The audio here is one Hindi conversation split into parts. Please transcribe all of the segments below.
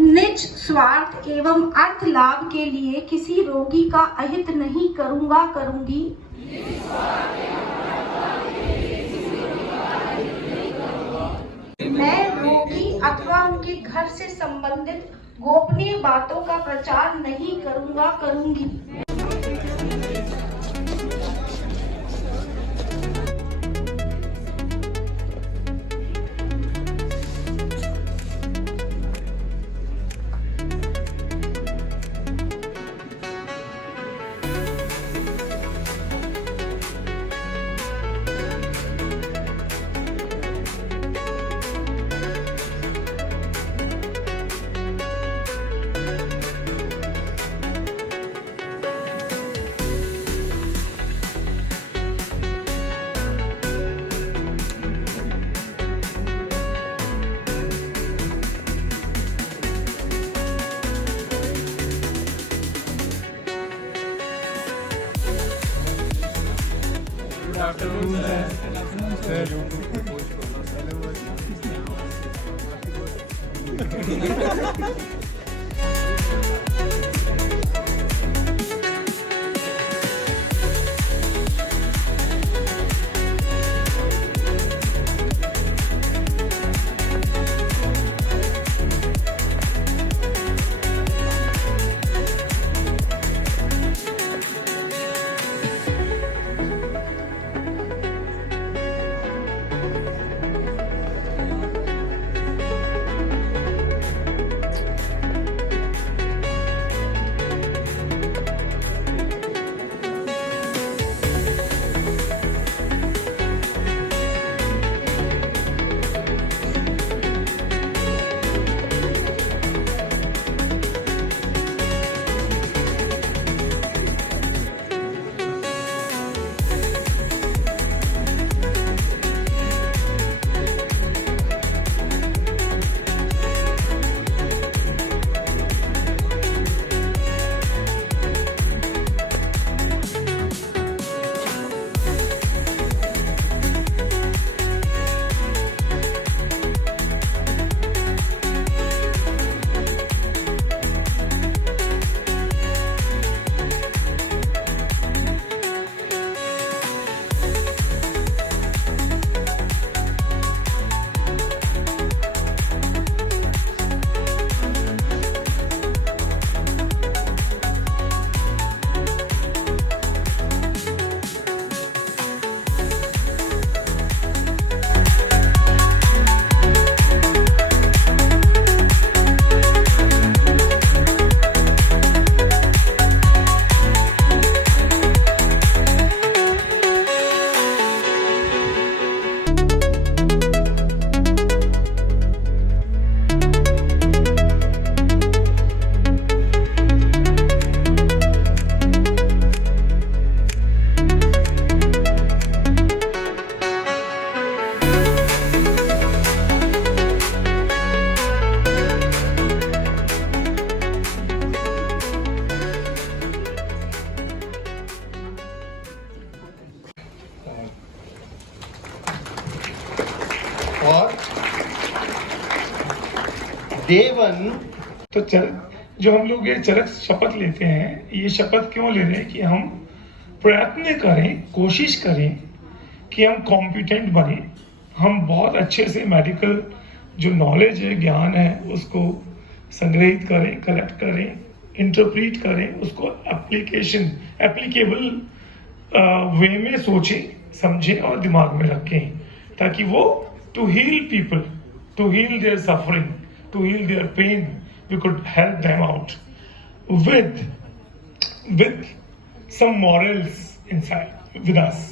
निज स्वार्थ एवं अर्थ लाभ के लिए किसी रोगी का अहित नहीं करूंगी। मैं रोगी अथवा उनके घर से संबंधित गोपनीय बातों का प्रचार नहीं करूंगी। और देवन तो जो हम लोग ये चरक शपथ लेते हैं, ये शपथ क्यों ले रहे हैं कि हम प्रयत्न करें, कोशिश करें कि हम कॉम्पिटेंट बने, हम बहुत अच्छे से मेडिकल जो नॉलेज है, ज्ञान है, उसको संग्रहित करें, कलेक्ट करें, इंटरप्रीट करें, उसको एप्लीकेबल वे में सोचें, समझें और दिमाग में रखें, ताकि वो to heal people, to heal their suffering, to heal their pain, we could help them out with some morals inside with us.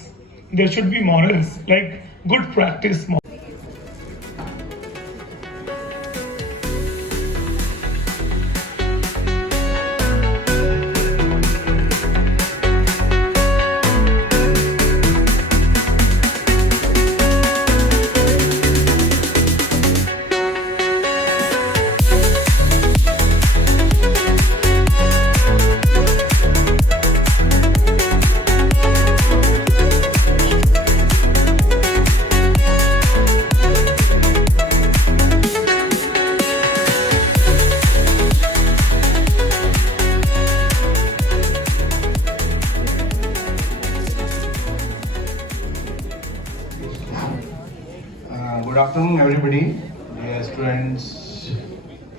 There should be morals, like good practice. afternoon, everybody. Dear students,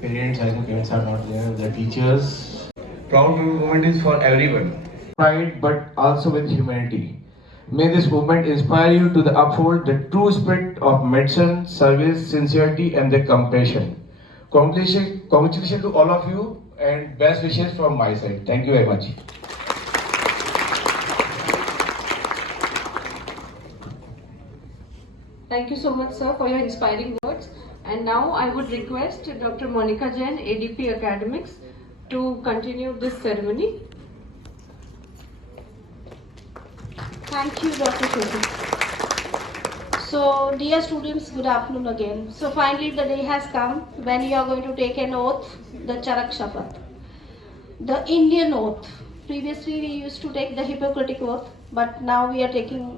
parents, I think parents are not there, the teachers. Proud moment is for everyone. Pride, but also with humanity. May this movement inspire you to uphold the true spirit of medicine, service, sincerity, and the compassion. Congratulations to all of you, and best wishes from my side. Thank you very much. Thank you so much, sir, for your inspiring words. And now I would request Dr. Monica Jain, ADP Academics, to continue this ceremony. Thank you, Dr. Shruti. So, dear students, good afternoon again. So, finally, the day has come when you are going to take an oath, the Charak Shapath, the Indian oath. Previously, we used to take the Hippocratic oath, but now we are taking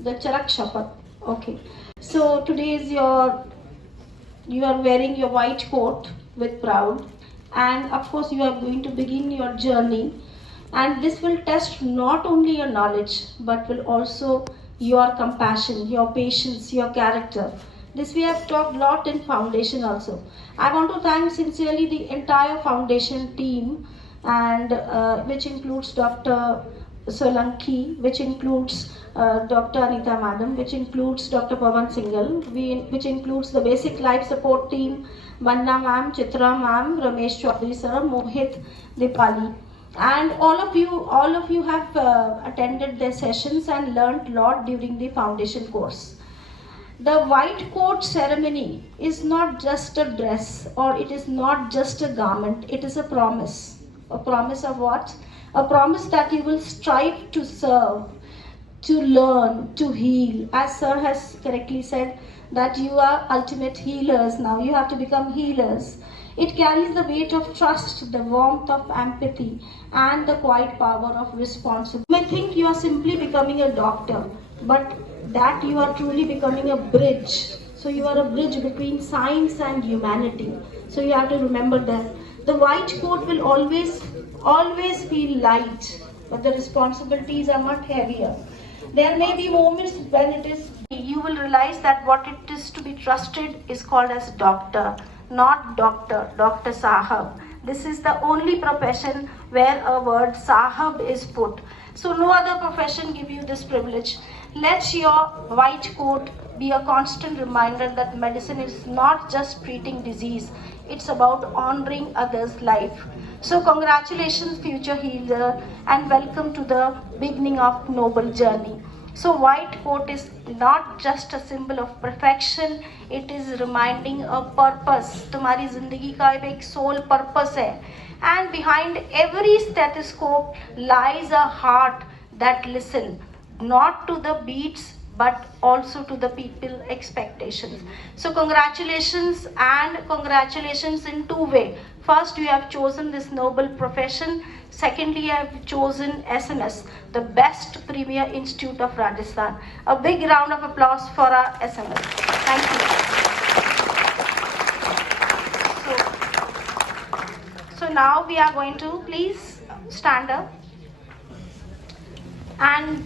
the Charak Shapath. Okay. So, today is you are wearing your white coat with proud, and of course, you are going to begin your journey. And this will test not only your knowledge, but will also your compassion, your patience, your character. This we have talked a lot in foundation also. I want to thank sincerely the entire foundation team, and which includes Dr. Solanki, which includes Dr. Anita Madam, which includes Dr. Pavan Singhal, which includes the basic life support team, Manna Ma'am, Chitra Ma'am, Ramesh Chaudhary Sir, Mohit, Dipali. And all of you have attended their sessions and learned a lot during the foundation course. The white coat ceremony is not just a dress, or it is not just a garment, it is a promise. A promise of what? A promise that you will strive to serve, to learn, to heal. As Sir has correctly said, that you are ultimate healers now. You have to become healers. It carries the weight of trust, the warmth of empathy, and the quiet power of responsibility. You may think you are simply becoming a doctor, but that you are truly becoming a bridge. So you are a bridge between science and humanity. So you have to remember that. The white coat will always feel light, but the responsibilities are much heavier. There may be moments when you will realize that what it is to be trusted is called as doctor, not doctor, Dr. Sahab. This is the only profession where a word Sahab is put. So no other profession give you this privilege. Let your white coat be a constant reminder that medicine is not just treating disease, it's about honoring others' life. So congratulations, future healer, and welcome to the beginning of noble journey. So white coat is not just a symbol of perfection, it is reminding a purpose. तुम्हारी जिंदगी का एक soul purpose है. And behind every stethoscope lies a heart that listens, not to the beats, but also to the people expectations. So congratulations, and congratulations in two ways. First, you have chosen this noble profession. Secondly, you have chosen SMS, the best premier institute of Rajasthan. A big round of applause for our SMS. Thank you. So now we are going to please stand up and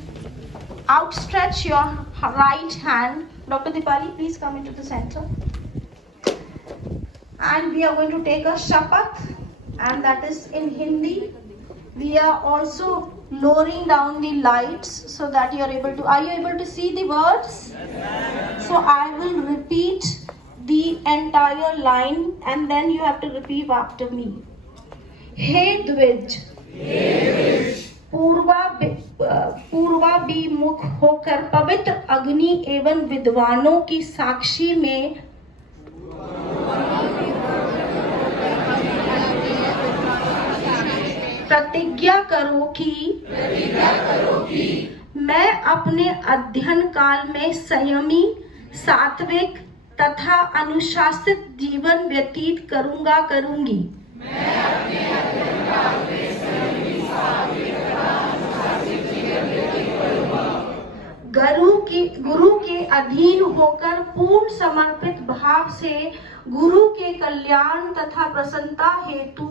outstretch your right hand. Dr. Dipali, please come into the center. And we are going to take a shapath, and that is in Hindi. We are also lowering down the lights so that you are able to see the words? Yes. So I will repeat the entire line, and then you have to repeat after me. Hey Dwij, पूर्वाभिमुख होकर पवित्र अग्नि एवं विद्वानों की साक्षी में प्रतिज्ञा करो कि मैं अपने अध्ययन काल में संयमी, सात्विक तथा अनुशासित जीवन व्यतीत करूंगी। गुरु के अधीन होकर पूर्ण समर्पित भाव से गुरु के कल्याण तथा प्रसन्नता हेतु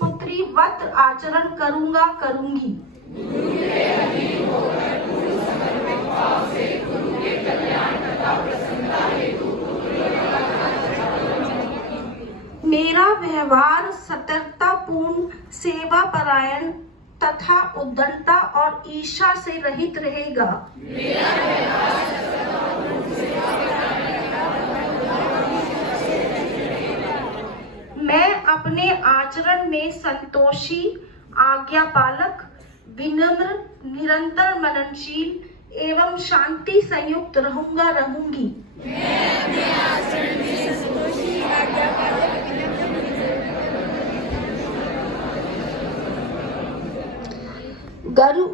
पुत्रीवत आचरण करूंगी। गुरु के अधीन होकर पूर्ण समर्पित भाव से गुरु के मेरा व्यवहार सतर्कतापूर्ण, सेवापरायण तथा उद्दंडता और ईर्ष्या से रहित रहेगा। मैं अपने आचरण में संतोषी, आज्ञापालक, विनम्र, निरंतर मननशील एवं शांति संयुक्त रहूंगी।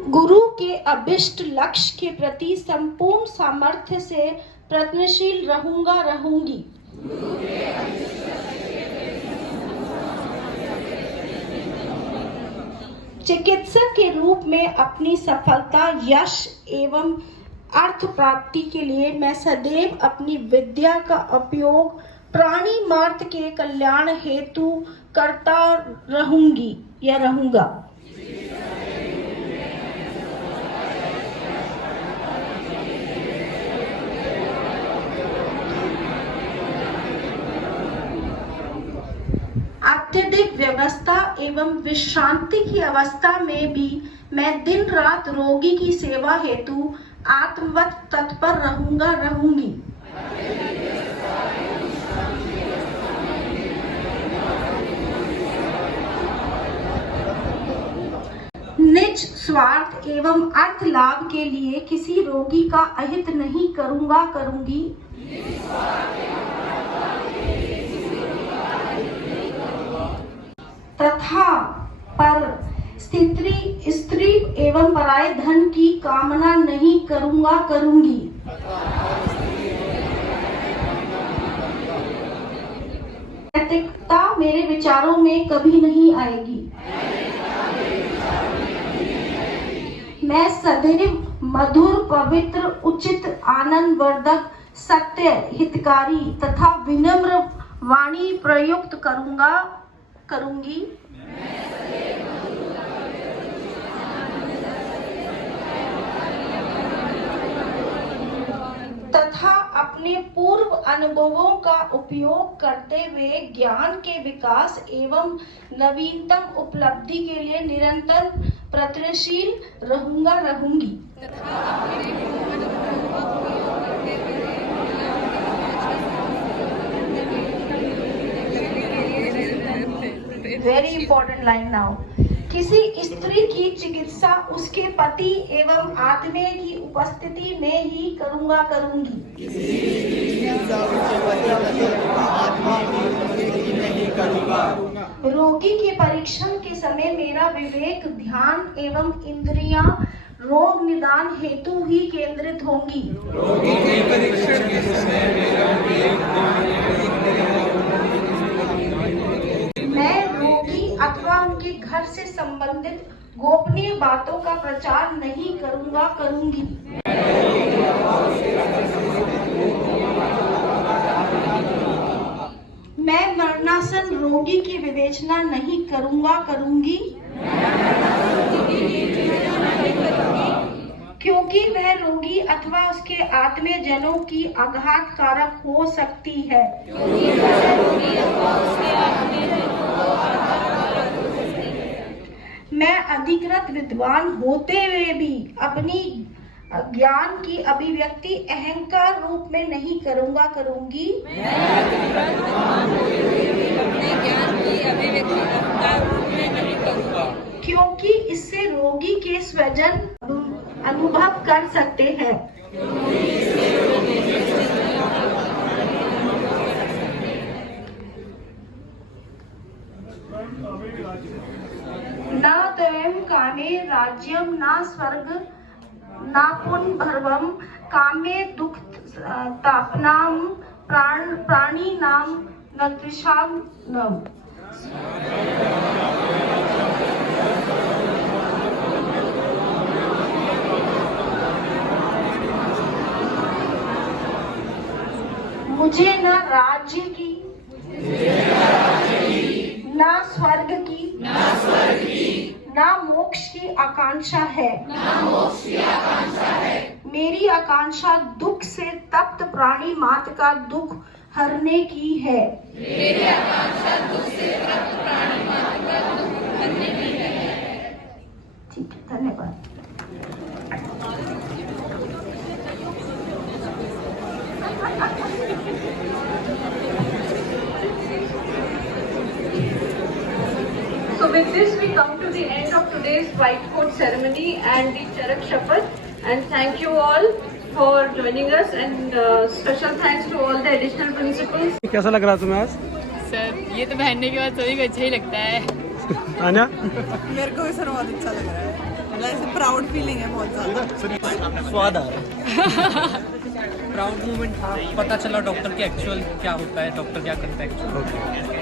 गुरु के अभिष्ट लक्ष्य के प्रति संपूर्ण सामर्थ्य से प्रयत्नशील रहूंगी। चिकित्सक के रूप में अपनी सफलता, यश एवं अर्थ प्राप्ति के लिए मैं सदैव अपनी विद्या का उपयोग प्राणी मात्र के कल्याण हेतु करता रहूंगा। अत्यधिक व्यवस्था एवं विश्रांति की अवस्था में भी मैं दिन रात रोगी की सेवा हेतु आत्मवत तत्पर रहूंगी। निज स्वार्थ एवं अर्थ लाभ के लिए किसी रोगी का अहित नहीं करूंगी। तथा पर स्त्री एवं पराये धन की कामना नहीं करूंगी। नैतिकता मेरे विचारों में कभी नहीं आएगी। मैं सदैव मधुर, पवित्र, उचित, आनंदवर्धक, सत्य, हितकारी तथा विनम्र वाणी प्रयुक्त करूंगी। तथा अपने पूर्व अनुभवों का उपयोग करते हुए ज्ञान के विकास एवं नवीनतम उपलब्धि के लिए निरंतर प्रयत्नशील रहूंगी। Very important line now. किसी स्त्री की चिकित्सा उसके पति एवं आत्मे की उपस्थिति में ही करूंगी। रोगी के परीक्षण के समय मेरा विवेक, ध्यान एवं इंद्रियां रोग निदान हेतु ही केंद्रित होंगी। रोगी के परीक्षण के समय मेरा विवेक, मैं रोगी अथवा उनके घर से संबंधित गोपनीय बातों का प्रचार नहीं करूंगी। मैं मरणासन रोगी की विवेचना नहीं करूंगी क्योंकि वह रोगी अथवा उसके आत्मीय जनों की आघात कारक हो सकती है। मैं अधिकृत विद्वान होते हुए भी अपनी ज्ञान की अभिव्यक्ति अहंकार रूप में नहीं करूंगी। क्योंकि इससे रोगी के स्वजन अनुभव कर सकते हैं। न त्वं कामे राज्यं न स्वर्ग न पुनर्भवं कामे दुख तापनां प्राणिनां न तृषां। मुझे न राज्य की, न स्वर्ग की, न मोक्ष की आकांक्षा है। मेरी आकांक्षा दुख से तप्त प्राणी मात्र का दुख हरने की है। ठीक है, धन्यवाद। So with this we come to the end of today's white coat ceremony and the Charak Shapath, and thank you all for joining us, and special thanks to all the additional principals. कैसा लग रहा है तुम्हें आज? सर ये तो पहनने के बाद सभी को अच्छा ही लगता है। आन्या? मेरे को भी सर बहुत अच्छा लग रहा है, मतलब ऐसे प्राउड फीलिंग है बहुत ज़्यादा। स्वाद आ रहा है। प्राउड मोमेंट था, पता चला डॉक्टर के एक्चुअल क्या होता है, डॉक्टर क्या करता है एक्चुअल।